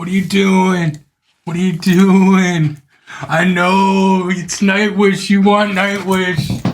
What are you doing? What are you doing? I know it's Nightwish. You want Nightwish.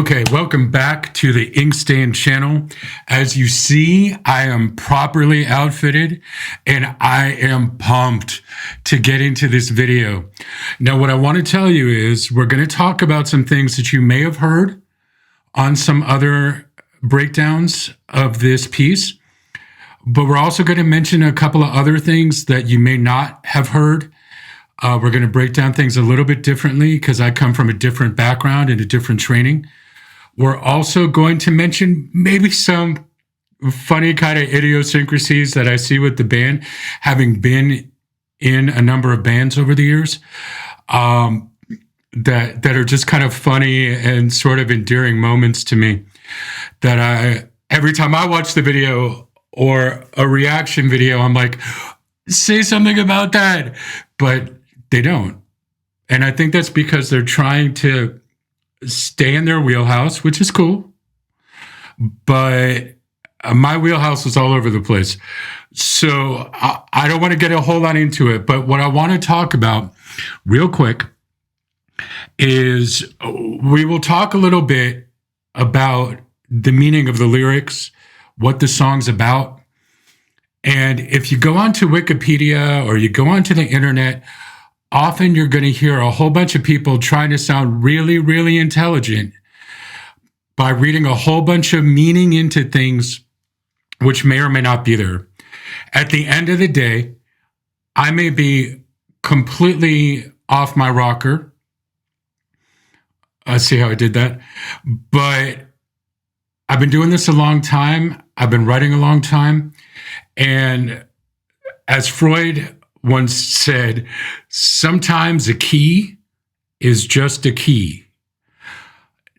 Okay, welcome back to the Inkstand channel. As you see, I am properly outfitted and I am pumped to get into this video. Now, what I want to tell you is we're going to talk about some things that you may have heard on some other breakdowns of this piece, but we're also going to mention a couple of other things that you may not have heard. We're going to break down things a little bit differently because I come from a different background and a different training. We're also going to mention maybe some funny kind of idiosyncrasies that I see with the band, having been in a number of bands over the years, that are just kind of funny and sort of endearing moments to me. That every time I watch the video or a reaction video, I'm like, say something about that, but they don't. And I think that's because they're trying to stay in their wheelhouse, which is cool, but my wheelhouse is all over the place. So I don't want to get a whole lot into it, but what I want to talk about real quick is we will talk a little bit about the meaning of the lyrics, what the song's about. And if you go onto Wikipedia or you go onto the internet, often you're going to hear a whole bunch of people trying to sound really, really intelligent by reading a whole bunch of meaning into things which may or may not be there. At the end of the day, I may be completely off my rocker. I see how I did that. But I've been doing this a long time. I've been writing a long time. And as Freud once said, sometimes a key is just a key.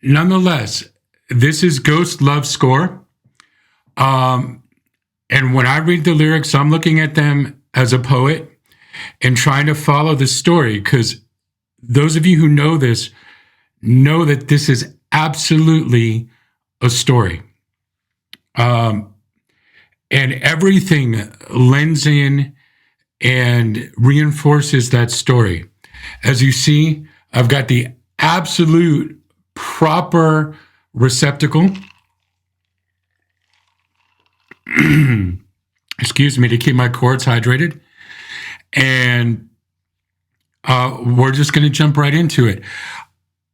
Nonetheless, this is Ghost Love Score. And when I read the lyrics, I'm looking at them as a poet and trying to follow the story, because those of you who know this know that this is absolutely a story. And everything lends in and reinforces that story. As you see, I've got the absolute proper receptacle, excuse me, to keep my chords hydrated. And we're just going to jump right into it.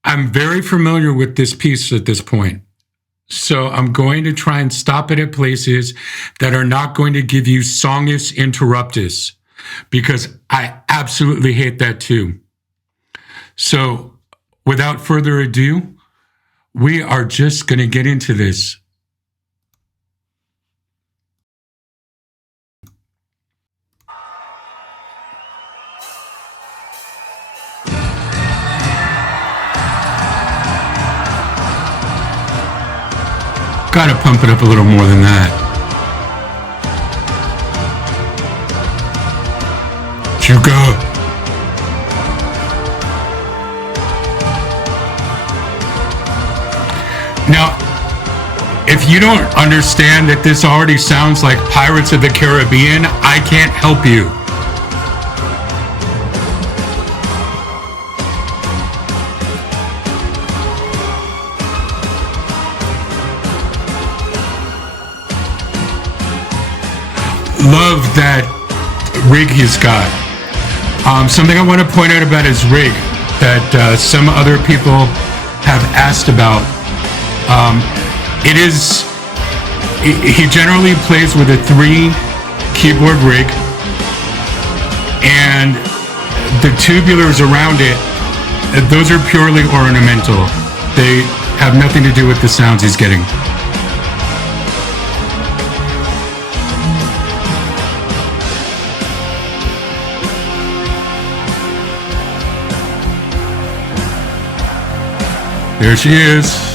I'm very familiar with this piece at this point, so I'm going to try and stop it at places that are not going to give you songus interruptus, because I absolutely hate that too. So without further ado, we are just going to get into this. Gotta pump it up a little more than that. Sugar. Now, if you don't understand that this already sounds like Pirates of the Caribbean, I can't help you. Love that rig he's got. Something I want to point out about his rig that some other people have asked about. He generally plays with a 3 keyboard rig, and the tubulars around it, those are purely ornamental. They have nothing to do with the sounds he's getting. There she is.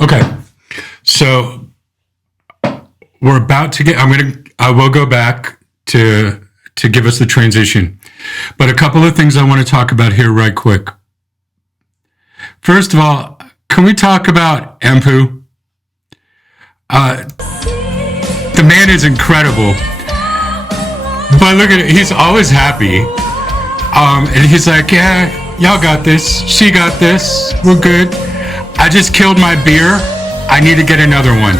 Okay, so we're about to get, I will go back to give us the transition, but a couple of things I want to talk about here right quick. First of all, can we talk about Empu? The man is incredible, but look at it, he's always happy. And he's like, yeah, y'all got this, she got this, we're good. I just killed my beer. I need to get another one.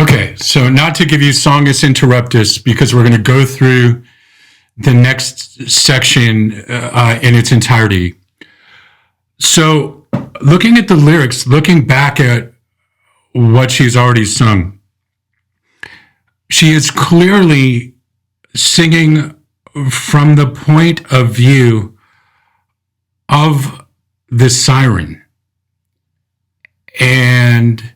Okay, so not to give you songus interruptus, because we're going to go through the next section in its entirety. So looking at the lyrics, looking back at what she's already sung, she is clearly singing from the point of view of the siren. And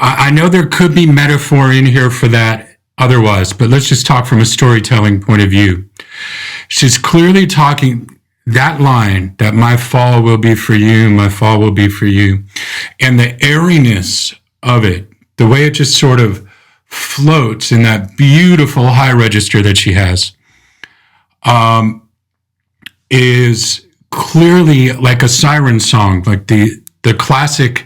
I know there could be metaphor in here for that otherwise, but let's just talk from a storytelling point of view. She's clearly talking that line, that my fall will be for you, my fall will be for you. And the airiness of it, the way it just sort of floats in that beautiful high register that she has, is clearly like a siren song, like the classic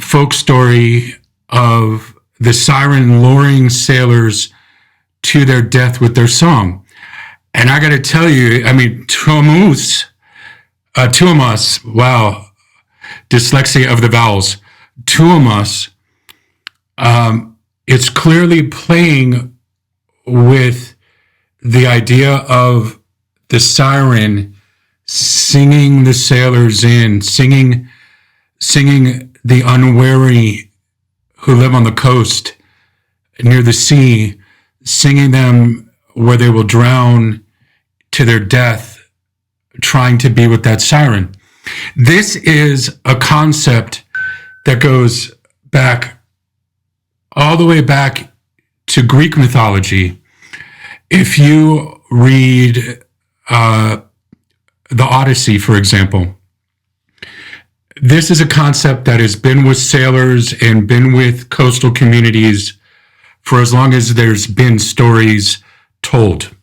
folk story of the siren luring sailors to their death with their song. And I got to tell you, I mean, Tuomas, wow, dyslexia of the vowels, Tuomas, it's clearly playing with the idea of the siren singing the sailors in, singing the unwary who live on the coast near the sea, singing them where they will drown to their death, trying to be with that siren. This is a concept that goes back all the way back to Greek mythology. If you read the Odyssey, for example, this is a concept that has been with sailors and been with coastal communities for as long as there's been stories told.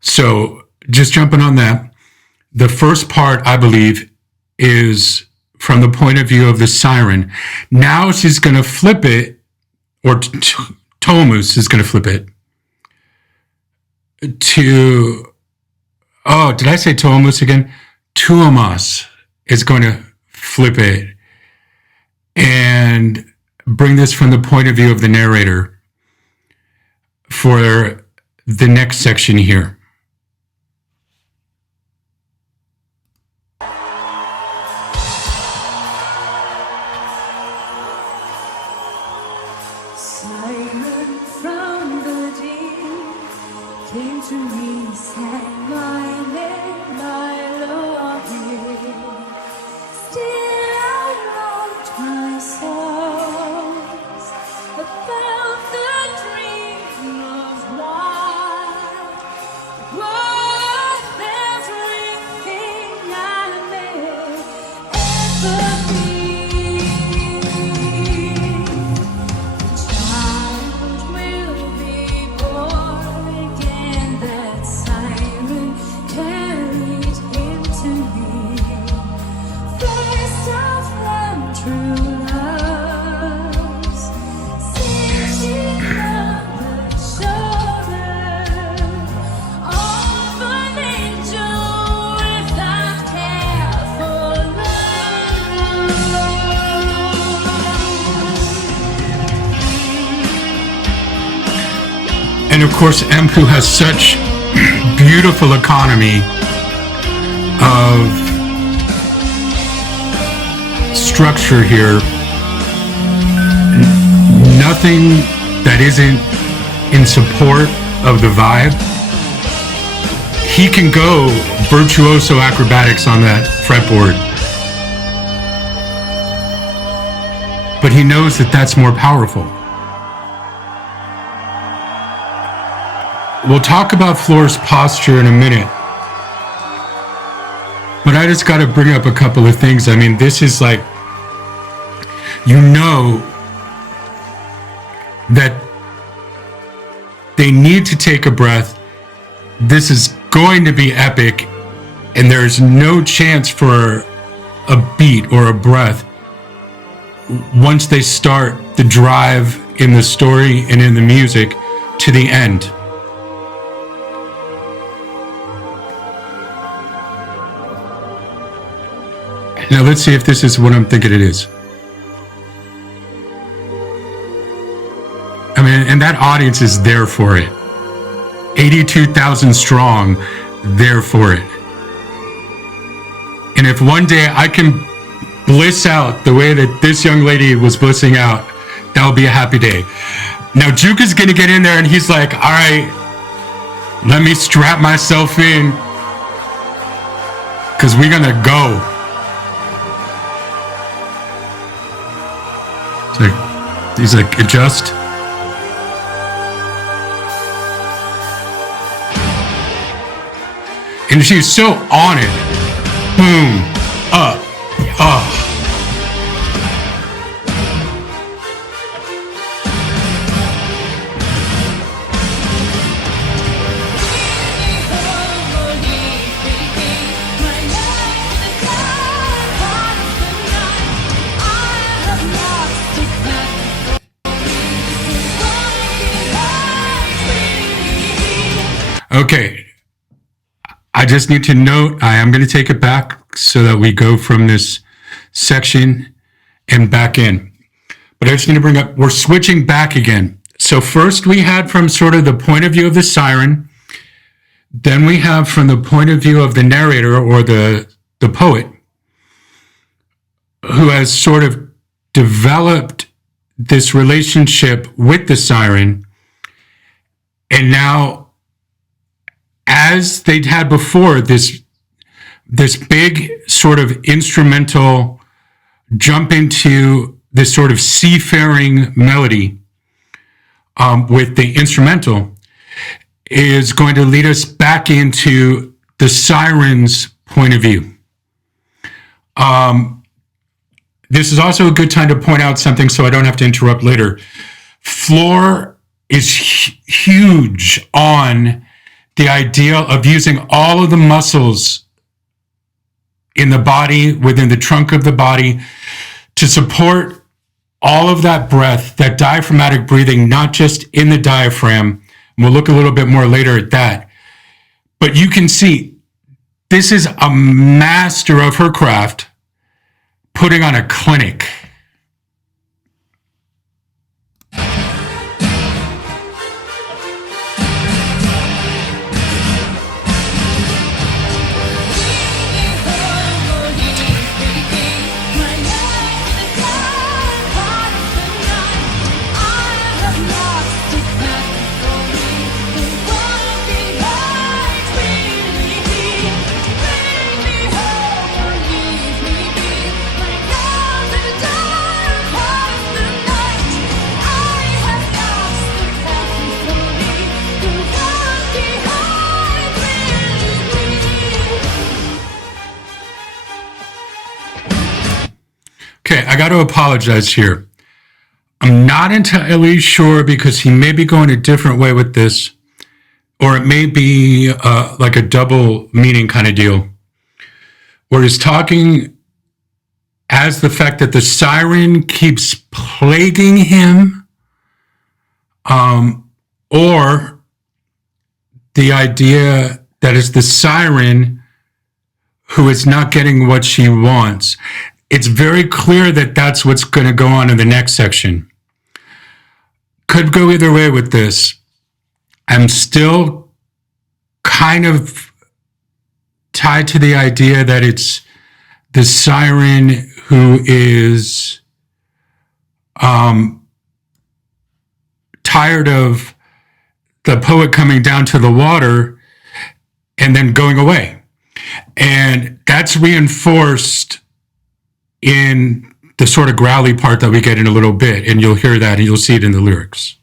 So just jumping on that, the first part, I believe, is from the point of view of the siren. Now she's going to flip it, or Tuomas is going to flip it, to oh, did I say Tuomas again? Tuomas is going to flip it and bring this from the point of view of the narrator for the next section here. And of course, Empu has such beautiful economy of structure here. Nothing that isn't in support of the vibe. He can go virtuoso acrobatics on that fretboard. But he knows that that's more powerful. We'll talk about Floor's posture in a minute. But I just got to bring up a couple of things. I mean, this is like, you know that they need to take a breath. This is going to be epic, and there's no chance for a beat or a breath once they start the drive in the story and in the music to the end. Now let's see if this is what I'm thinking it is. I mean, and that audience is there for it. 82,000 strong, there for it. And if one day I can bliss out the way that this young lady was blissing out, that'll be a happy day. Now Juke is gonna get in there and he's like, all right, let me strap myself in, because we're gonna go. He's like, adjust. And she's so on it. Boom. Up. Up. Okay, I just need to note, I am going to take it back so that we go from this section and back in. But I just need to bring up, we're switching back again. So first we had from sort of the point of view of the siren, then we have from the point of view of the narrator or the poet, who has sort of developed this relationship with the siren, and now, as they'd had before, this big sort of instrumental jump into this sort of seafaring melody with the instrumental is going to lead us back into the siren's point of view. This is also a good time to point out something so I don't have to interrupt later. Floor is huge on the idea of using all of the muscles in the body, within the trunk of the body, to support all of that breath, that diaphragmatic breathing, not just in the diaphragm. And we'll look a little bit more later at that. But you can see this is a master of her craft putting on a clinic. Okay, I got to apologize here. I'm not entirely sure because he may be going a different way with this, or it may be like a double meaning kind of deal, where he's talking as the fact that the siren keeps plaguing him, or the idea that it's the siren who is not getting what she wants. It's very clear that that's what's going to go on in the next section. Could go either way with this. I'm still kind of tied to the idea that it's the siren who is tired of the poet coming down to the water and then going away. And that's reinforced in the sort of growly part that we get in a little bit, and you'll hear that and you'll see it in the lyrics.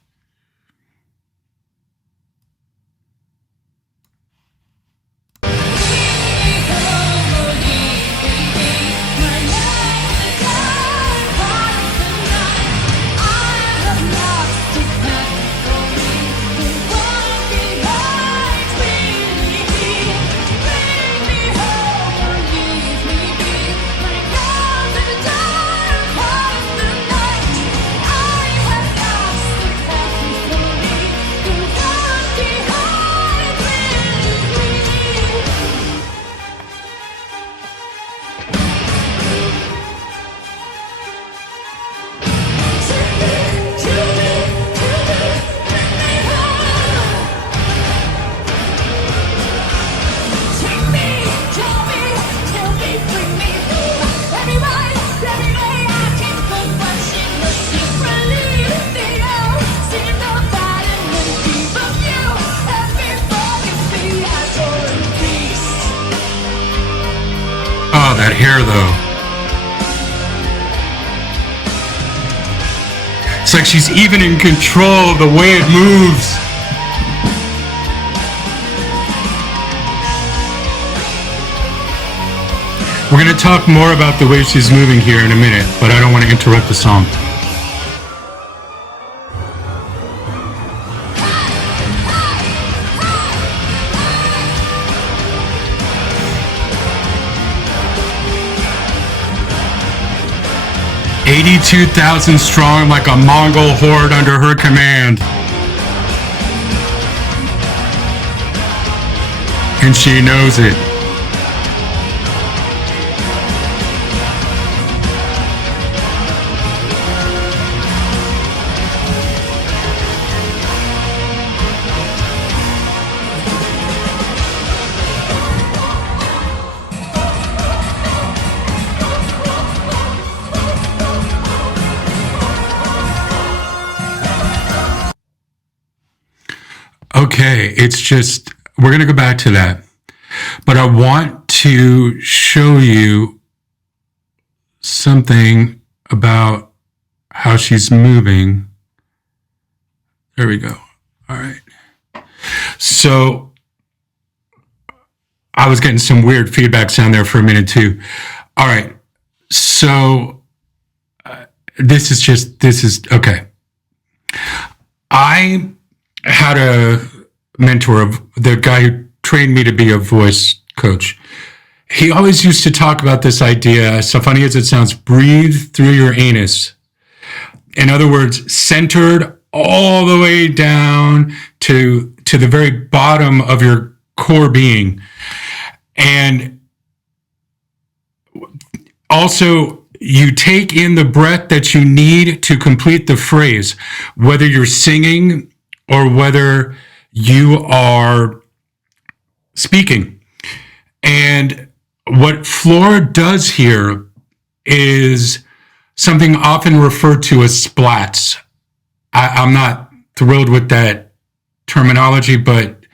That hair, though. It's like she's even in control of the way it moves. We're going to talk more about the way she's moving here in a minute, but I don't want to interrupt the song. $82,000 strong, like a Mongol horde under her command. And she knows it. Okay, it's just, we're going to go back to that. But I want to show you something about how she's moving. There we go. All right. So I was getting some weird feedback sound there for a minute too. All right. So this is okay. I had a mentor, of the guy who trained me to be a voice coach. He always used to talk about this idea, so funny as it sounds, breathe through your anus. In other words, centered all the way down to the very bottom of your core being. And also, you take in the breath that you need to complete the phrase, whether you're singing or whether you are speaking. And what Flora does here is something often referred to as splats. I'm not thrilled with that terminology, but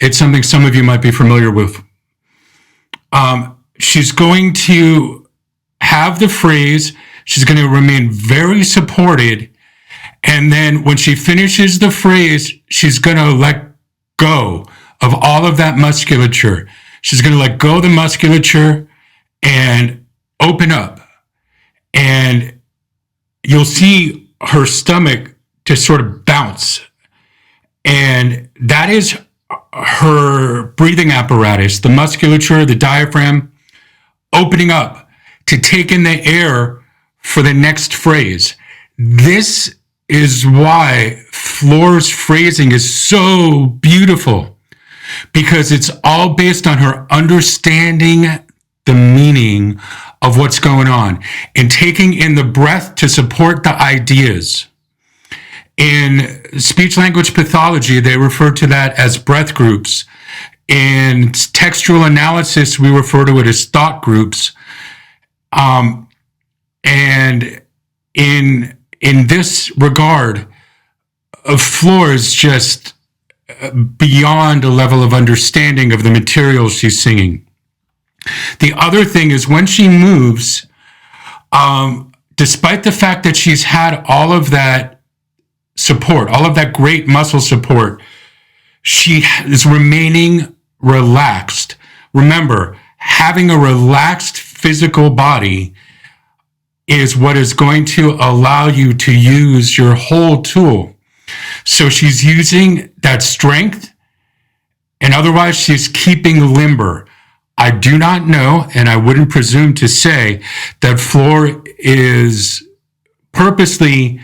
it's something some of you might be familiar with. She's going to have the phrase, she's going to remain very supported, and then when she finishes the phrase, she's going to let go of all of that musculature. She's going to let go of the musculature and open up. And you'll see her stomach just sort of bounce. And that is her breathing apparatus, the musculature, the diaphragm, opening up to take in the air for the next phrase. This is why Flora's phrasing is so beautiful, because it's all based on her understanding the meaning of what's going on and taking in the breath to support the ideas. In speech language pathology, they refer to that as breath groups. In textual analysis, we refer to it as thought groups. And in this regard, Flora is just beyond a level of understanding of the material she's singing. The other thing is when she moves, despite the fact that she's had all of that support, all of that great muscle support, she is remaining relaxed. Remember, having a relaxed physical body is what is going to allow you to use your whole tool. So she's using that strength, and otherwise she's keeping limber. I do not know, and I wouldn't presume to say that Flora is purposely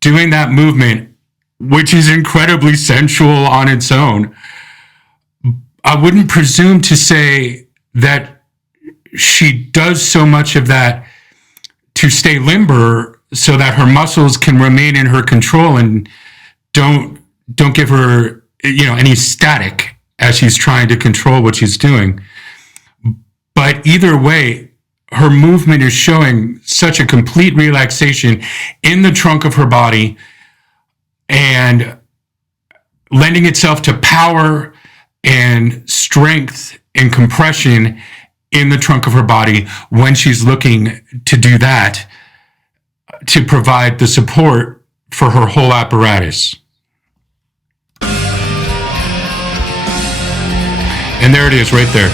doing that movement, which is incredibly sensual on its own. I wouldn't presume to say that she does so much of that to stay limber so that her muscles can remain in her control and don't give her, any static as she's trying to control what she's doing. But either way, her movement is showing such a complete relaxation in the trunk of her body and lending itself to power and strength and compression in the trunk of her body when she's looking to do that, to provide the support for her whole apparatus. And there it is right there.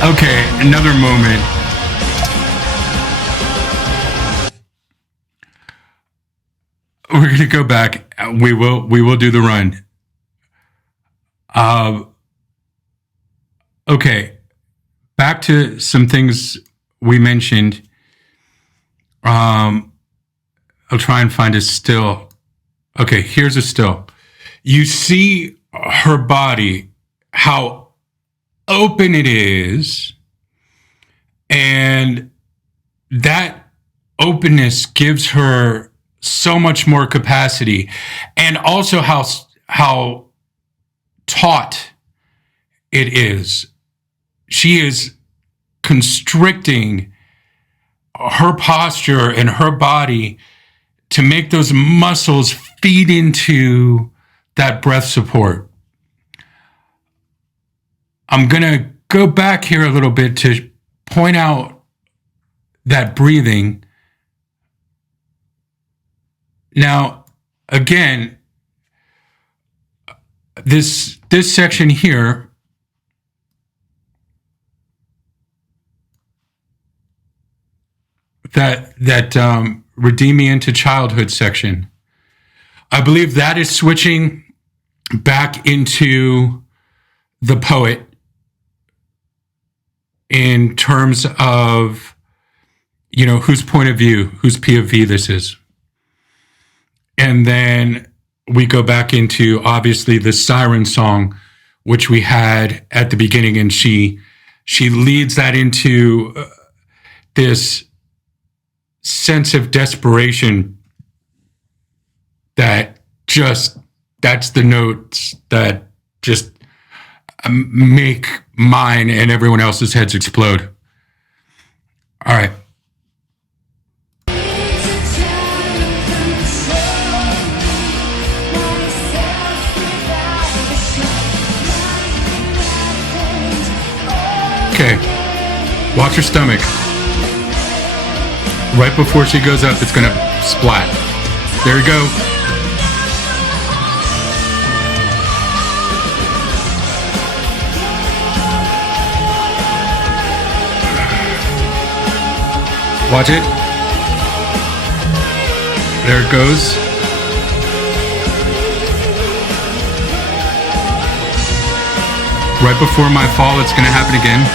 Okay, another moment. We're gonna go back. We will do the run. Okay, back to some things we mentioned. I'll try and find a still. Okay, here's a still. You see her body, how open it is, and that openness gives her so much more capacity, and also how taut it is. She is constricting her posture and her body to make those muscles feed into that breath support. I'm going to go back here a little bit to point out that breathing. Now, again, this section here, that Redeem Me into Childhood section, I believe that is switching back into the poet in terms of, you know, whose point of view, whose POV this is. And then we go back into, obviously, the siren song, which we had at the beginning, and she leads that into this sense of desperation that's the notes that just make mine and everyone else's heads explode. All right. Okay, watch her stomach. Right before she goes up, it's gonna splat. There we go. Watch it. There it goes. Right before my fall, it's gonna happen again.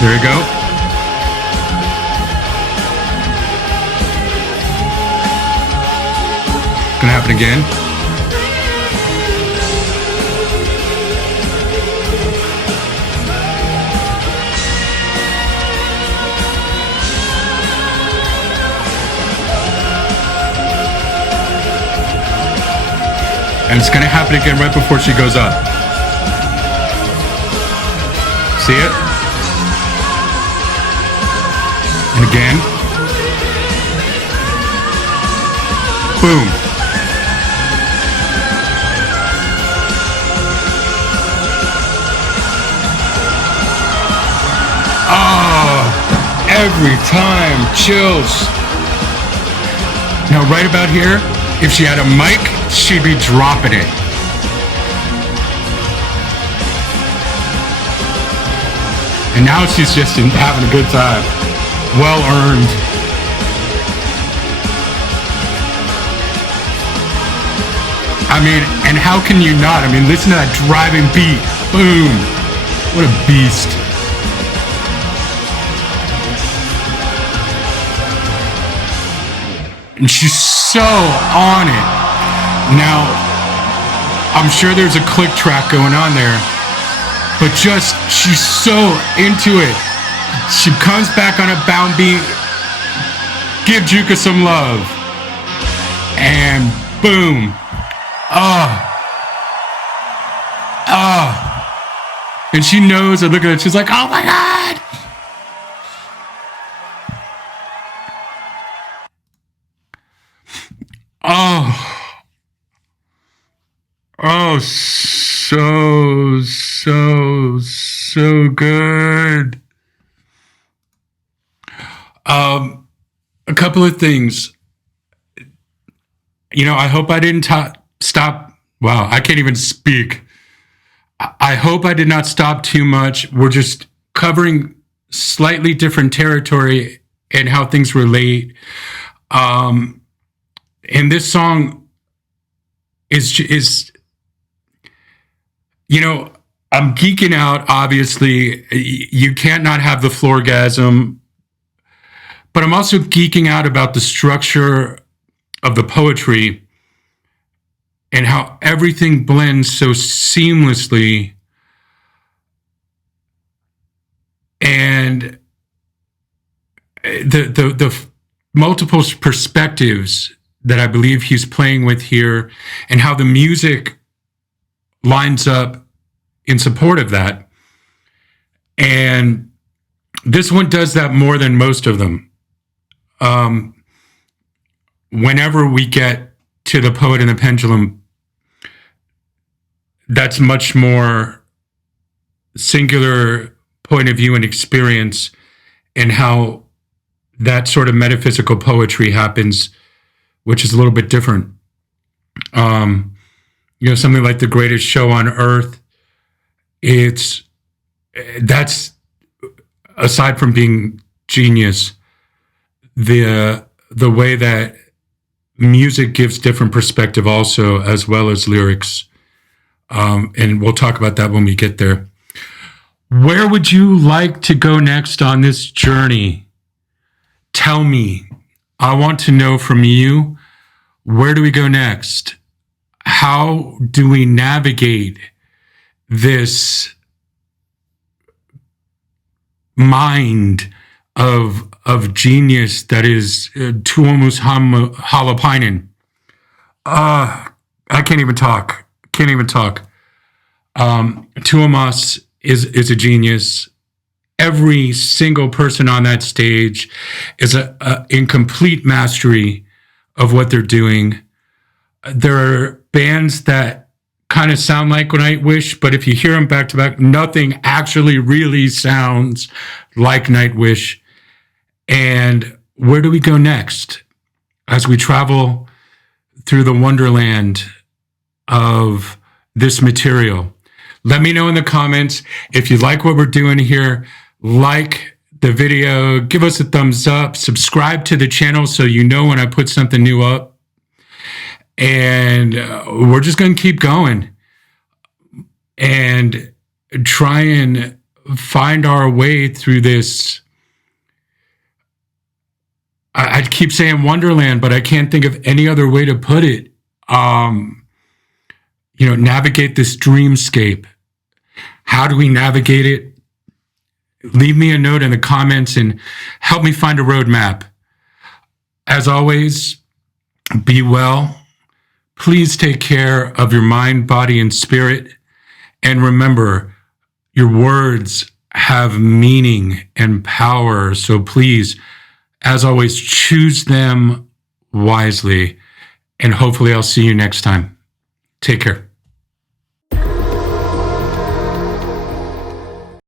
There you go. It's gonna happen again. And it's gonna happen again right before she goes up. See it? And again. Boom. Oh, every time, chills. Now, right about here, if she had a mic, she'd be dropping it. And now she's just having a good time. Well earned. I mean, and how can you not? I mean, listen to that driving beat. Boom. What a beast. And she's so on it. Now, I'm sure there's a click track going on there, but just, she's so into it. She comes back on a bound beat, give Juka some love, and boom. And she knows, I look at it, she's like, oh my God. Oh, so good. A couple of things. You know, I hope I didn't stop. Wow, I can't even speak. I hope I did not stop too much. We're just covering slightly different territory and how things relate. And this song is, you know, I'm geeking out, obviously. You can't not have the floorgasm. But I'm also geeking out about the structure of the poetry and how everything blends so seamlessly. And the multiple perspectives that I believe he's playing with here, and how the music lines up in support of that. And this one does that more than most of them. Whenever we get to the poet and the pendulum, that's much more singular point of view and experience, and how that sort of metaphysical poetry happens, which is a little bit different. You know, something like The Greatest Show on Earth, that's, aside from being genius, the way that music gives different perspective also, as well as lyrics. And we'll talk about that when we get there. Where would you like to go next on this journey? Tell me. I want to know from you, where do we go next? How do we navigate this mind of genius that is Tuomas Holopainen? I can't even talk. Tuomas is a genius. Every single person on that stage is in complete mastery of what they're doing. There are bands that kind of sound like Nightwish, but if you hear them back to back, nothing actually really sounds like Nightwish. And where do we go next as we travel through the wonderland of this material? Let me know in the comments if you like what we're doing here. Like the video, give us a thumbs up, subscribe to the channel so you know when I put something new up. And we're just going to keep going and try and find our way through this. I keep saying wonderland, but I can't think of any other way to put it. Navigate this dreamscape. How do we navigate it? Leave me a note in the comments and help me find a roadmap. As always, be well. Please take care of your mind, body, and spirit. And remember, your words have meaning and power. So please, as always, choose them wisely. And hopefully I'll see you next time. Take care.